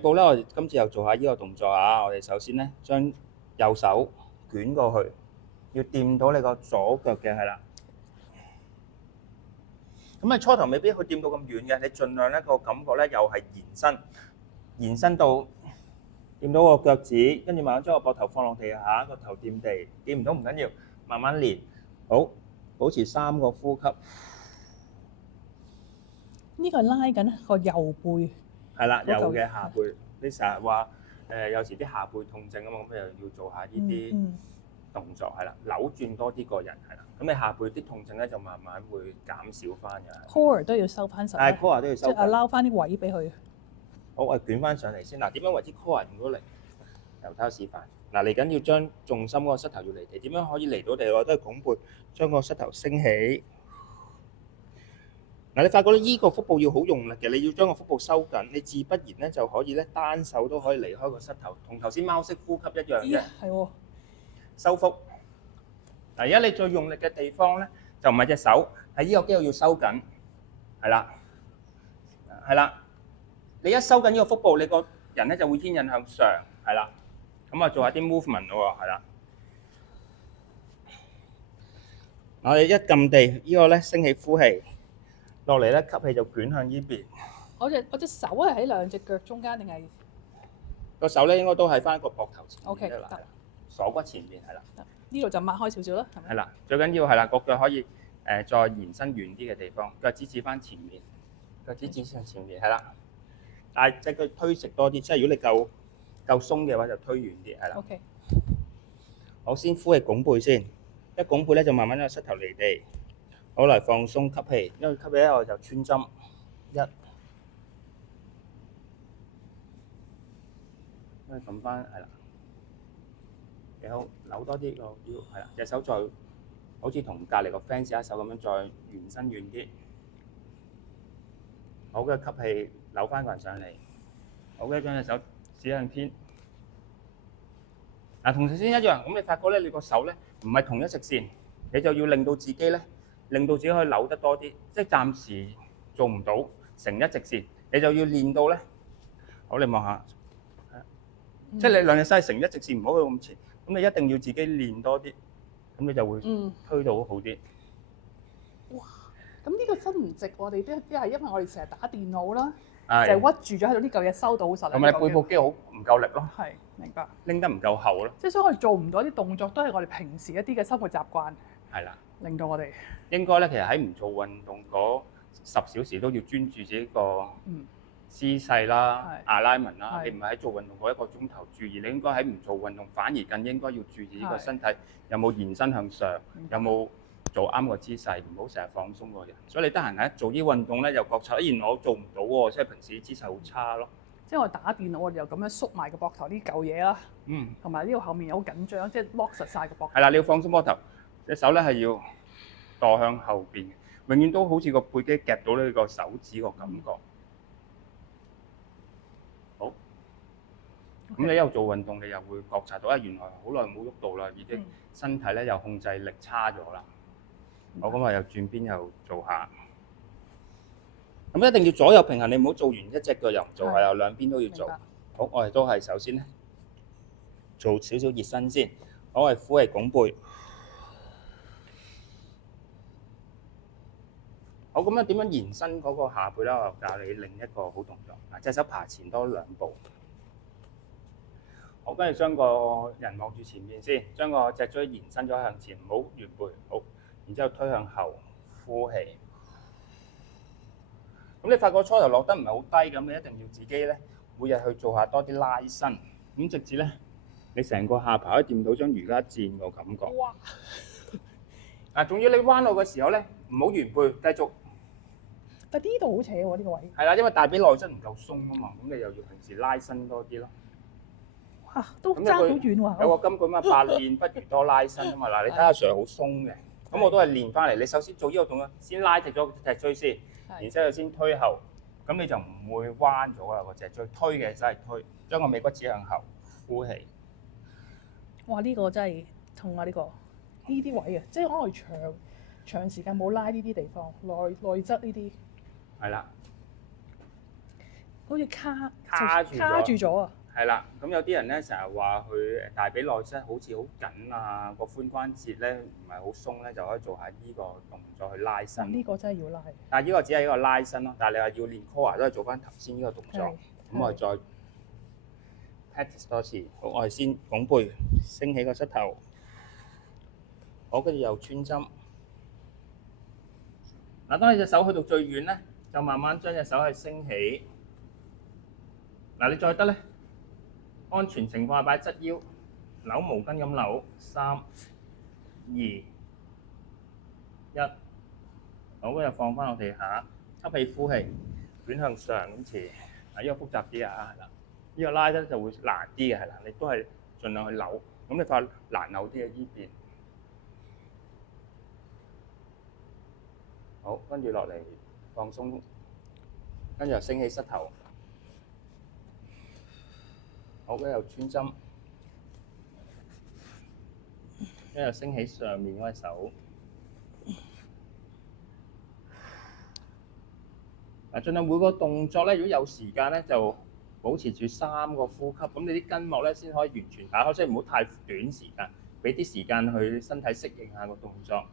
步咧，我哋今次又做下呢個動作啊！我哋首先咧，將右手捲過去，要掂到你個左腳嘅係啦。咁你初頭未必去掂到咁遠嘅，你盡量咧個感覺咧又係延伸到掂到個腳趾，跟住慢慢將個膊頭放落地下，個頭掂地，掂唔到唔緊要，慢慢練。好，保持3個呼吸。呢個係拉緊個右背。係啦，右嘅下背。你成日話有時啲下背痛症啊嘛，咁又要做下呢啲動作係啦，扭轉多啲個人係啦。咁你下背啲痛症咧就慢慢會減少翻嘅。core 都要收翻實。係 core 都要收。即係撈翻啲位俾佢。好，我捲翻上嚟先。嗱，點樣為之 core 用到力？由頭示範。嗱，嚟緊要將重心嗰個膝頭要離地。點樣可以離到地？我都係拱背，將個膝頭升起。嗱，你發覺咧，依個腹部要好用力嘅，你要將個腹部收緊，你自不然咧就可以咧單手都可以離開個膝頭，同頭先貓式呼吸一樣嘅。係喎。收腹。嗱，而家你最用力嘅地方咧，就唔係隻手，係依個肌肉要收緊，係啦，係啦。你一收緊呢個腹部，你個人咧就會牽引向上，係啦。咁啊，做下啲 movement 咯喎，係啦。我哋一撳地，依個咧升起呼氣。落嚟咧，吸氣就捲向呢邊。我隻手係喺兩隻腳中間定係？個手咧應該都喺翻個膊頭前面。OK，得。鎖骨前面係啦。呢度就擘開少少啦，係咪？係啦，最緊要係啦，個腳可以再延伸遠啲嘅地方，腳趾指翻前面，腳趾指向前面係啦。但係隻腳推直多啲，即係如果你夠鬆嘅話，就推遠啲係啦。OK。好，先呼氣拱背先，一拱背咧就慢慢將個膝頭離地。好，嚟放鬆吸氣，因為吸氣咧我就穿針1，因為撳翻係啦，幾好，扭多啲個腰係啦，隻手再好似同隔離個 friend 試一手咁樣再延伸遠啲。好嘅，吸氣扭翻個人上嚟，好嘅，將隻手指向天。嗱，同頭先一樣，咁你發覺咧，你個手咧唔係同一直線，你就要令到自己咧。令到自己可以扭得多啲，即係暫時做唔到成一直線，你就要練到咧。好，你望下，即係你兩隻手係成一直線，唔好去咁前。咁你一定要自己練多啲，咁你就會推到好啲。哇！咁呢個身唔直，我哋都係因為我哋成日打電腦啦，就係屈住咗喺度，呢嚿嘢收到好實。同埋背部肌好唔夠力咯。係，明白。拎得唔夠厚咯。即係所以我哋做唔到啲動作，都係我哋平時一啲嘅生活習慣。係啦。令到我哋應該咧，其實喺唔做運動嗰10小時都要專注自己個姿勢啦、alignment 啦。你唔係喺做運動嗰1個鐘頭注意，你應該喺唔做運動反而更應該要注意呢個身體有冇延伸向上，有冇做啱個姿勢，唔好成日放鬆個人。所以你得閒咧做啲運動咧，又覺察原來我做唔到喎，即係平時啲姿勢好差咯。即係我打電腦，我哋又咁樣縮埋個膊頭呢嚿嘢啦，同埋呢個後面好緊張，即係剝實晒個膊頭。係啦，你要放鬆膊頭。隻手咧係要墮向後邊，永遠都好似個背肌夾到你個手指個感覺。好，咁你一路做運動，你又會覺察到啊，原來好耐冇喐到啦，已經身體咧又控制力差咗啦。好，咁啊又轉邊又做下。咁一定要左右平衡，你唔好做完一隻腳又唔做，係啊，兩邊都要做。好，我哋都係首先咧做少少熱身先。好，我哋呼氣拱背。好，咁樣點樣延伸嗰個下背咧？我教你另一個好動作。嗱，隻手爬前多2步。好，跟住將個人望住前面先，將個脊椎延伸咗向前，唔好圓背。好，然之後推向後，呼氣。咁你發覺初頭落得唔係好低咁，你一定要自己咧每日去做下多啲拉伸，咁直至咧你成個下巴可以掂到張瑜伽墊個感覺。哇！嗱，仲要你彎落嘅時候咧，唔好圓背，繼續。但呢度好扯喎，呢個位。係啦，因為大髀內側唔夠鬆啊嘛，咁你又要平時拉伸多啲咯。哇，都爭好遠喎。有個金句嘛，百練不如多拉伸啊嘛。嗱，你睇下 Sir 好鬆嘅，咁我都係練翻嚟。你首先做呢個動作，先拉直咗脊椎先，然之後先推後，咁你就唔會彎咗啦個脊椎。推嘅就係推，將個尾骨指向後，呼氣。哇！呢個真係痛啊！呢啲位啊，即係可能長時間冇拉呢啲地方，內側呢啲。係啦。好似卡卡住咗啊！係啦，咁有啲人咧成日話佢大髀內側好似好緊啊，個髖關節咧唔係好鬆咧，就可以做下呢個動作去拉伸。呢個真係要拉。但係呢個只係一個拉伸咯，但係你話要練 core 都係做翻頭先呢個動作。咁我哋再 practice 多次。好，我哋先拱背，升起個膝頭。好，跟住又穿針。嗱，當你隻手去到最遠咧，就慢慢將隻手係升起。嗱，你再得咧，安全情況下擺側腰，扭毛巾咁扭。3、2、1，好，跟住放翻落地下，吸氣呼氣，捲向上咁斜。啊，呢個複雜啲啊，係啦，呢個拉咧就會難啲嘅，係啦，你都係盡量去扭。咁你發難扭啲嘅呢邊。好，跟住落嚟放鬆，跟住又升起膝頭。好，跟住又穿針，跟住升起上面嗰隻手。嗱，盡量每個動作咧，如果有時間咧，就保持住3個呼吸，咁你啲筋膜咧先可以完全打開，即係唔好太短時間，俾啲時間去身體適應下個動作。